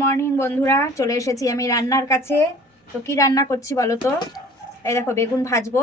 Morning, বন্ধুরা। চলে এসেছি আমি রান্নার কাছে। তো কি রান্না করছি বলো তো? এই দেখো, বেগুন ভাজবো,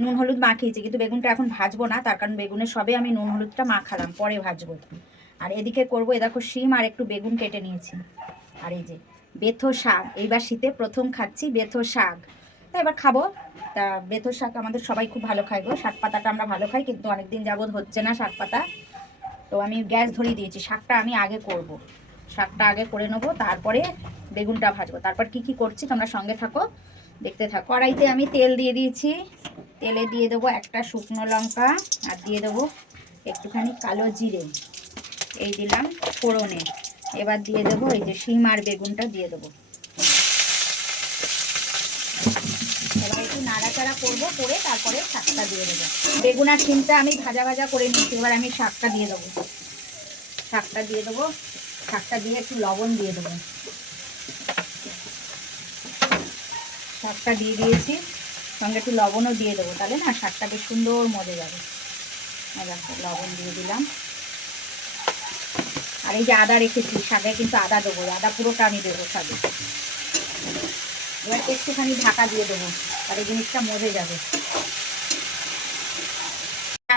নুন, হলুদ মাখিয়েছি, কিন্তু বেগুনটা এখন ভাজবো না, তার কারণ বেগুনের সবে আমি নুন, হলুদটা মাখালাম, পরে ভাজবো। আর এদিকে করব, এ দেখো শিম আর একটু বেগুন কেটে নিয়েছি। আর এই যে বেথো শাক, এইবার শীতে প্রথম খাচ্ছি বেথো শাক। তা এবার খাব। তা বেথো শাক আমাদের সবাই খুব ভালো খাই গো, শাক পাতাটা আমরা ভালো খাই, কিন্তু অনেকদিন যাবৎ হচ্ছে না শাক পাতা। তো আমি গ্যাস ধরিয়ে দিয়েছি, শাকটা আমি আগে করব। শাকটা আগে করে নেব, তারপরে বেগুনটা ভাজবো। তারপর কি কি করছি তোমরা সঙ্গে থাকো, দেখতে থাকো। কড়াইতে আমি তেল দিয়ে দিয়েছি। তেলে দিয়ে দেবো একটা শুকনো লঙ্কা আর দিয়ে দেবো একটুখানি কালো জিরে। এই দিলাম ফোড়নে। এবার দিয়ে দেবো এই যে শিম আর বেগুনটা দিয়ে দেবো। এবার একটু নাড়াচাড়া করব করে তারপরে শাকটা দিয়ে দেবো। বেগুন আর শিমটা আমি ভাজা ভাজা করে নিচ্ছি এবার আমি শাকটা দিয়ে দেবো। শাকটা দিয়ে দেবো শাকটা দিয়ে একটু লবণ দিয়ে দেবো। শাকটা দিয়ে দিয়েছি, সঙ্গে একটু লবণও দিয়ে দেবো। তাহলে না শাকটা বেশ সুন্দর মজে যাবে। লবণ দিয়ে দিলাম। আর এই যে আদা রেখেছি, শাকে কিন্তু আদা দেবো, আদা পুরোটা আমি দেবো শাকে। এবার একটুখানি ঢাকা দিয়ে দেবো, তাহলে জিনিসটা মজে যাবে।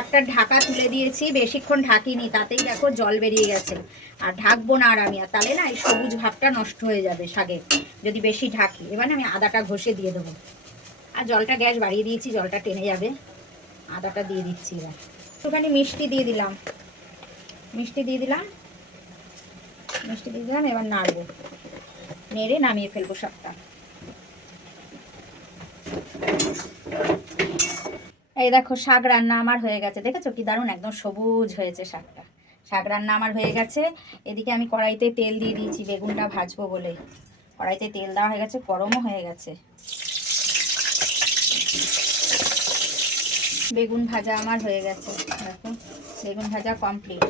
একটা ঢাকা তুলে দিয়েছি, বেশিক্ষণ ঢাকিনি, তাতেই দেখো জল বেরিয়ে গেছে। আর ঢাকবো না আর আমি, আর তাহলে না এই সবুজ ভাবটা নষ্ট হয়ে যাবে শাকের যদি বেশি ঢাকি। এবার আমি আদাটা ঘষে দিয়ে দেবো। আর জলটা গ্যাস বাড়িয়ে দিয়েছি, জলটা টেনে যাবে। আদাটা দিয়ে দিচ্ছি এবার। একটুখানি মিষ্টি দিয়ে দিলাম। মিষ্টি দিয়ে দিলাম। মিষ্টি দিয়ে দিলাম, এবার নাড়বো। নেড়ে নামিয়ে ফেলব শাকটা এই দেখো শাক রান্না আমার হয়ে গেছে। দেখেছ কি দারুণ? একদম সবুজ হয়েছে শাকটা। শাক রান্না আমার হয়ে গেছে। এদিকে আমি কড়াইতে তেল দিয়ে দিয়েছি, বেগুনটা ভাজবো বলে। কড়াইতে তেল দেওয়া হয়ে গেছে, গরমও হয়ে গেছে। বেগুন ভাজা আমার হয়ে গেছে, দেখো। বেগুন ভাজা কমপ্লিট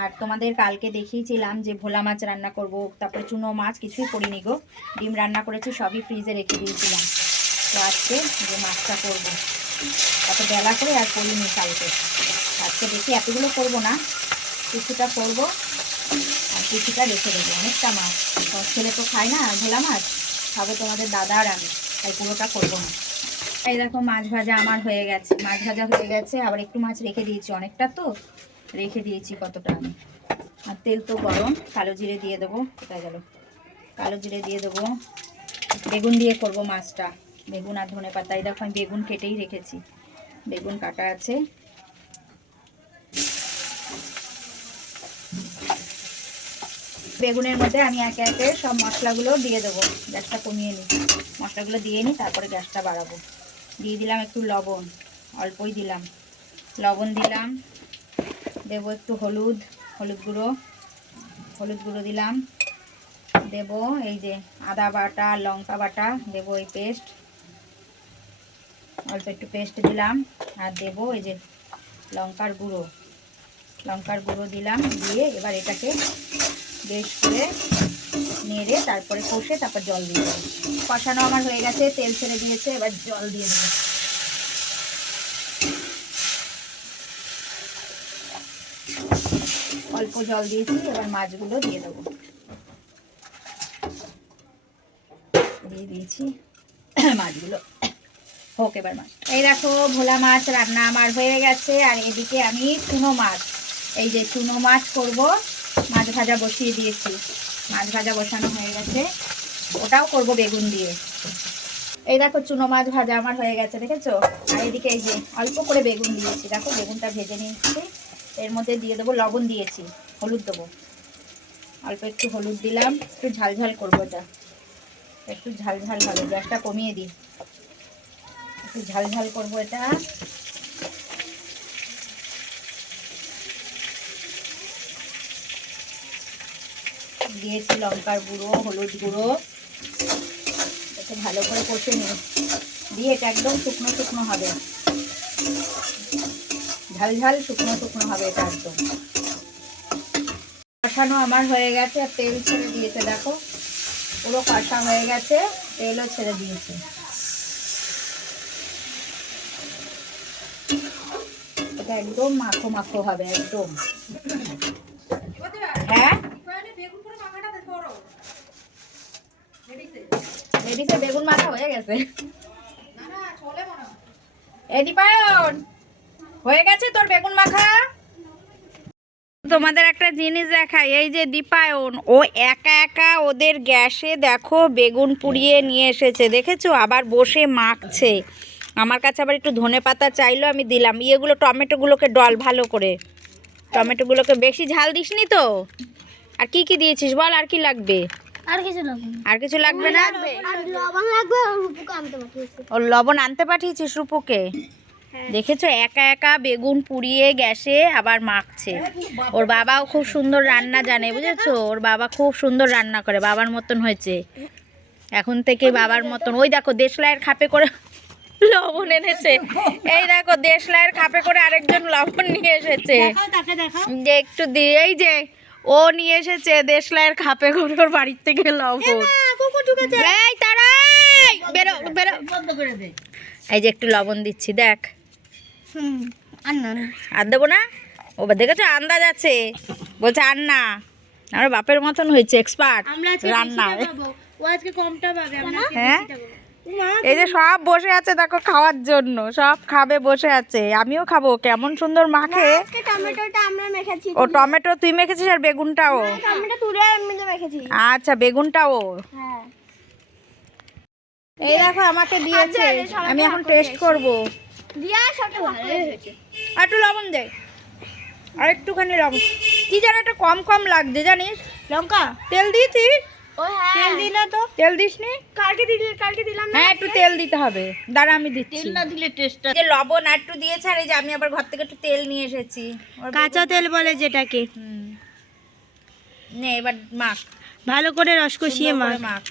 আর তোমাদের কালকে দেখিয়েছিলাম যে ভোলা মাছ রান্না করব, তারপরে চুনো মাছ, কিছুই করিনি গো। ডিম রান্না করেছি, সবই ফ্রিজে রেখে দিয়েছিলাম। তো আজকে যে মাছটা করব। এত বেলা করে আর করিনি কালকে। আজকে দেখি এতগুলো করব না কিছুটা করব আর কিছুটা রেখে দেবো। অনেকটা মাছ। ছেলে তো খায় না, ভোলা মাছ। খাব তোমাদের দাদা আর আমি, তাই পুরোটা করব না। এই দেখো মাছ ভাজা আমার হয়ে গেছে। মাছ ভাজা হয়ে গেছে, আবার একটু মাছ রেখে দিয়েছি। অনেকটা তো রেখে দিয়েছি কতটা আমি। আর তেল তো গরম, কালো জিরে দিয়ে দেবো। কোথায় গেল? কালো জিরে দিয়ে দেবো। বেগুন দিয়ে করব মাছটা। বেগুন আর ধনে পাতা। এই দেখো, আমি বেগুন কেটেই রেখেছি। বেগুন কাটা আছে। বেগুনের মধ্যে আমি একে একে সব মশলাগুলো দিয়ে দেবো। গ্যাসটা কমিয়ে নিই। মশলাগুলো দিয়ে নিই, তারপরে গ্যাসটা বাড়াবো। দিয়ে দিলাম একটু লবণ, অল্পই দিলাম। লবণ দিলাম, দেব একটু হলুদ হলুদ গুঁড়ো। হলুদ গুঁড়ো দিলাম। দেব এই যে আদা বাটা, লঙ্কা বাটা, দেব এই পেস্ট। অল্প একটু পেস্ট দিলাম, আর দেব এই যে লঙ্কার গুঁড়ো। লঙ্কার গুঁড়ো দিলাম, দিয়ে এবার এটাকে বেশ করে নেড়ে তারপরে কষে তারপর জল দিয়ে দেবো। কষানো আমার হয়ে গেছে, তেল ছেড়ে দিয়েছে, এবার জল দিয়ে দেবো। অল্প জল দিয়েছি, এবার মাছগুলো দিয়ে দেবো। দিয়ে দিয়েছি মাছগুলো। হোক এবার মাছ। এই দেখো, ভোলা মাছ রান্না আমার হয়ে গেছে, আর এদিকে আমি চুনো মাছ। এই যে চুনো মাছ করব, মাছ ভাজা বসিয়ে দিয়েছি। মাছ ভাজা বসানো হয়ে গেছে। ওটাও করব বেগুন দিয়ে। এই দেখো, চুনো মাছ ভাজা আমার হয়ে গেছে, দেখেছ? আর এদিকে এই যে অল্প করে বেগুন দিয়েছি। দেখো, বেগুনটা ভেজে নিয়েছি। এর মধ্যে দিয়ে দেবো লবণ দিয়েছি, হলুদ দেবো। অল্প একটু হলুদ দিলাম, একটু ঝাল ঝাল করব এটা। একটু ঝাল ঝাল হবে, গ্যাসটা কমিয়ে দিই। একটু ঝাল ঝাল করব এটা। দিয়েছি লঙ্কার গুঁড়ো, হলুদ গুঁড়ো। এতে ভালো করে কষে নিই দিয়ে এটা একদম শুকনো শুকনো হবে। ঝাল ঝাল শুকনো শুকনো হবে এটা একদম। কষানো আমার হয়ে গেছে তেল ছেড়ে দিয়েছে, দেখো। পুরো কষা হয়ে গেছে, তেলও ছেড়ে দিয়েছে। এটা একদম মাখো মাখো হবে, একদম। হ্যাঁ? হয়ে গেছে। তোর বেগুন তোমাদের একটা জিনিস দেখাই, এই যে দীপায়ন, ও একা একা ওদের গ্যাসে দেখো বেগুন পুড়িয়ে নিয়ে এসেছে, দেখেছ? আবার বসে মাখছে। আমার কাছে আবার একটু ধনে পাতা চাইলো আমি দিলাম। ইয়েগুলো টমেটোগুলোকে ডল ভালো করে। টমেটোগুলোকে বেশি ঝাল দিসনি তো? আর কি কি দিয়েছিস বল আর কি লাগবে? আর কিছু লাগবে আর কিছু লাগবে না? লবণ লাগবে ওর লবণ আনতে পাঠিয়েছিস রূপুকে? দেখেছ একা একা বেগুন পুড়িয়ে গ্যাসে আবার মাখছে। ওর বাবাও খুব সুন্দর রান্না জানে বুঝেছ? ওর বাবা খুব সুন্দর রান্না করে বাবার মতন হয়েছে। এখন থেকে বাবার মতন। ওই দেখো দেশলাইয়ের খাপে করে লবণ এনেছে। এই দেখো দেশলাইয়ের খাপে করে আরেকজন লবণ নিয়ে এসেছে। যে একটু দিয়ে এই যে ও নিয়ে এসেছে দেশলাইয়ের খাপে করে ওর বাড়ির থেকে লবণ। এই তারাই বেরো বেরো। এই যে একটু লবণ দিচ্ছি দেখ। আর দেবো না? ও দেখেছ আন্দাজ আছে বলছে আর না আমার বাপের মতন হয়েছে এক্সপার্ট রান্না। ও আজকে কমটা পাবে হ্যাঁ? এই যে সব বসে আছে দেখো খাওয়ার জন্য সব খাবে বসে আছে আমিও খাব কেমন সুন্দর মাখে টমেটোটা আমরা মেখেছি ও টমেটো তুই মেখেছিস আর বেগুনটাও? টমেটো তুলে আমি মেখেছি। আচ্ছা বেগুনটাও? হ্যাঁ। এই দেখো আমাকে দিয়েছে আচ্ছা, আমি এখন টেস্ট। করব। দিয়া সবটা ভালোই হয়েছে আর একটু লবণ দে। আর একটুখানি লবণ। কি যেন একটা কম কম লাগছে জানিস? লঙ্কা? তেল দিয়েছিস? হ্যাঁ। তেল তো? তেল দিসনি? কালকে দিলে কালকে দিলাম না হ্যাঁ একটু তেল দিতে হবে। দাঁড়া আমি দিচ্ছি। দিলে টেস্টটা যে লবণ আর একটু দিয়েছে আর এই যে আমি আবার ঘর থেকে একটু তেল নিয়ে এসেছি। কাঁচা তেল বলে যেটাকে। নে এবার মাখ। ভালো করে রস কষিয়ে মাখ।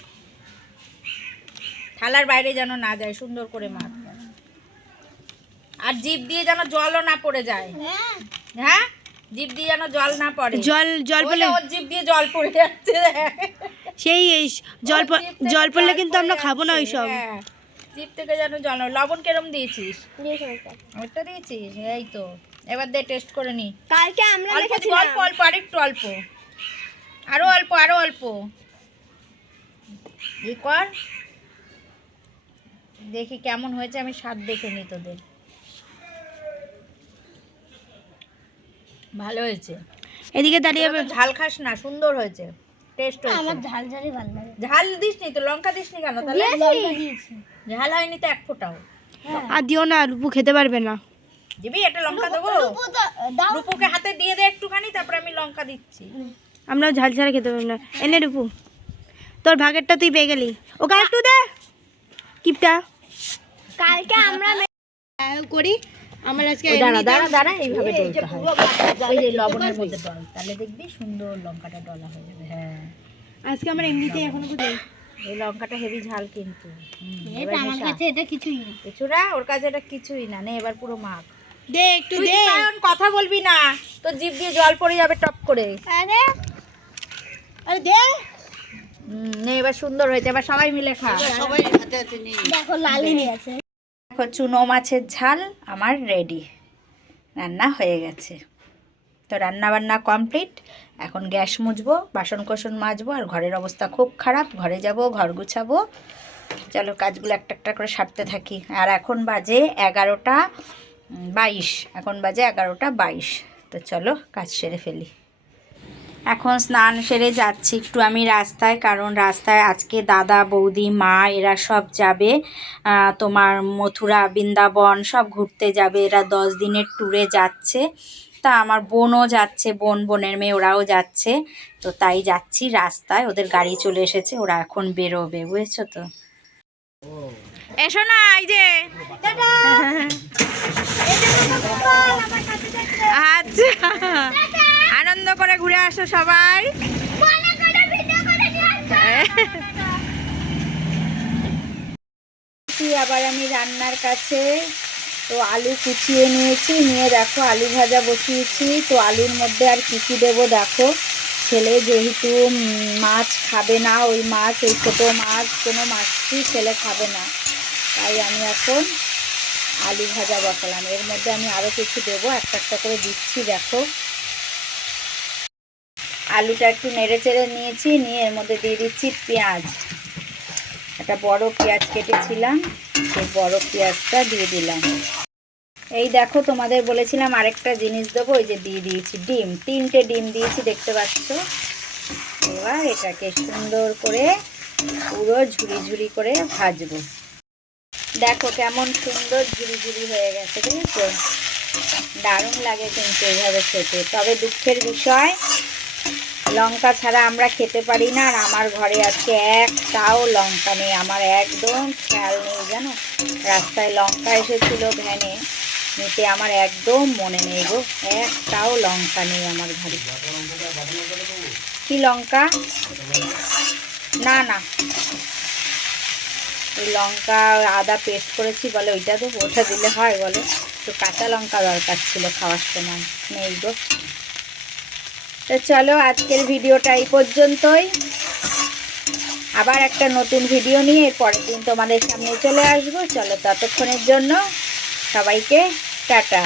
থালার বাইরে যেন না যায় সুন্দর করে মাখ। আর জিভ দিয়ে যেন জলও না পড়ে যায়। হ্যাঁ? জিভ দিয়ে যেন জল না পড়ে। জল জল জিভ দিয়ে জল পড়ে যাচ্ছে। সেই এই জল জল পড়লে কিন্তু আমরা খাব না ওইসব। হ্যাঁ। থেকে যেন জল লবণ কেরম দিয়েছিস? দিয়েছিস? এই তো। এবার দে টেস্ট করে নি। কালকে আমরা অল্প অল্প অল্প আর একটু অল্প। আরও অল্প আরও অল্প। ই কর। দেখি কেমন হয়েছে আমি স্বাদ দেখে নি তোদের। ভালো হয়েছে। এদিকে দাঁড়িয়ে ঝাল খাস না সুন্দর হয়েছে। টেস্ট হয়েছে। ঝাল ঝালই ভালো লাগে। ঝাল দিসনি তো লঙ্কা দিসনি কেন তাহলে? ঝাল হয়নি তো এক ফোঁটাও। আর দিও না রূপু খেতে পারবে না। দিবি একটা লঙ্কা দেবো? রূপুকে হাতে দিয়ে দে একটুখানি তারপরে আমি লঙ্কা দিচ্ছি। আমরাও ঝাল ছাড়া খেতে পারব না। এনে রূপু তোর ভাগেরটা তুই পেয়ে গেলি। ওকে একটু দে কিপটা। কালকে আমরা করি। আমার আজকে দাঁড়া দাঁড়া দাঁড়া এইভাবে ডলতে হয়। ওই যে লবণের মধ্যে ডল তাহলে দেখবি সুন্দর লঙ্কাটা ডলা হয়ে যাবে হ্যাঁ। আজকে আমার এমনিতেই এখনও কোথায় এই লঙ্কাটা হেভি ঝাল কিন্তু। হুম, এবার মেশা। এটা কিছুই না কিছুরা ওর কাছে এটা কিছুই না নে এবার পুরো মাখ। দে একটু দে। কথা বলবি না। তোর জিভ দিয়ে জল পড়ে যাবে টপ করে। আরে আরে দে। নে এবার সুন্দর হয়েছে এবার সবাই মিলে খা। দেখো লালি আছে। দেখো চুনো মাছের ঝাল আমার রেডি রান্না হয়ে গেছে। তো রান্না বান্না কমপ্লিট এখন গ্যাস মুছবো বাসন কোসন মাজবো আর ঘরের অবস্থা খুব খারাপ। ঘরে যাব, ঘর গুছাবো। চলো কাজগুলো একটা একটা করে সারতে থাকি। আর এখন বাজে এগারোটা বাইশ। এখন বাজে এগারোটা বাইশ। তো চলো কাজ সেরে ফেলি। এখন স্নান সেরে যাচ্ছি। একটু আমি রাস্তায় কারণ রাস্তায় আজকে দাদা বৌদি মা এরা সব যাবে। তোমার মথুরা বৃন্দাবন সব ঘুরতে যাবে। এরা দশ দিনের ট্যুরে যাচ্ছে। তা আমার বোনও যাচ্ছে বোন বোনের মেয়ে ওরাও যাচ্ছে। তো তাই যাচ্ছি রাস্তায় ওদের গাড়ি চলে এসেছে ওরা এখন বেরোবে বুঝেছ তো? এসো না এই যে। আচ্ছা। করে ঘুরে আসো সবাই। আবার আমি রান্নার কাছে। তো আলু কুচিয়ে নিয়েছি। নিয়ে দেখো, আলু ভাজা বসিয়েছি। তো আলুর মধ্যে আর কী কী দেবো দেখো। ছেলে যেহেতু মাছ খাবে না, ওই মাছ, ওই ছোটো মাছ, কোনো মাছই ছেলে খাবে না। তাই আমি এখন আলু ভাজা বসালাম। এর মধ্যে আমি আরও কিছু দেবো। একটা একটা করে দিচ্ছি, দেখো। আলুটা একটু নেড়ে চেড়ে নিয়েছি, নিয়ে এর মধ্যে দিয়ে দিচ্ছি পেঁয়াজ। একটা বড় পেঁয়াজ কেটেছিলাম, সেই বড় পেঁয়াজটা দিয়ে দিলাম। এই দেখো, তোমাদের বলেছিলাম আরেকটা জিনিস দেবো, ওই যে দিয়ে দিয়েছি ডিম, তিনটে ডিম দিয়েছি, দেখতে পাচ্ছ? এবার এটাকে সুন্দর করে পুরো ঝুরি ঝুড়ি করে ভাজবো। দেখো কেমন সুন্দর ঝুরি ঝুরি হয়ে গেছে বুঝেছ দারুণ লাগে কিন্তু এইভাবে খেতে। তবে দুঃখের বিষয় লঙ্কা ছাড়া আমরা খেতে পারি না। আর আমার ঘরে আজকে একটাও লঙ্কা নেই। আমার একদম খেয়াল নেই, জানো? রাস্তায় লঙ্কা এসেছিল ভ্যানে। নিতে আমার একদম মনে নেই গো। একটাও লঙ্কা নেই আমার ঘরে। কি লঙ্কা? না না। এই লঙ্কা আদা পেস্ট করেছি বলে ওইটা তো ওটা দিলে হয় বলে। তো কাঁচা লঙ্কা দরকার ছিল খাওয়ার সময়। নেই গো। তো চলো আজকের ভিডিওটা এই পর্যন্তই। আবার একটা নতুন ভিডিও নিয়ে পরের দিন তোমাদের সামনে চলে আসব। চলো ততক্ষণের জন্য সবাইকে টাটা।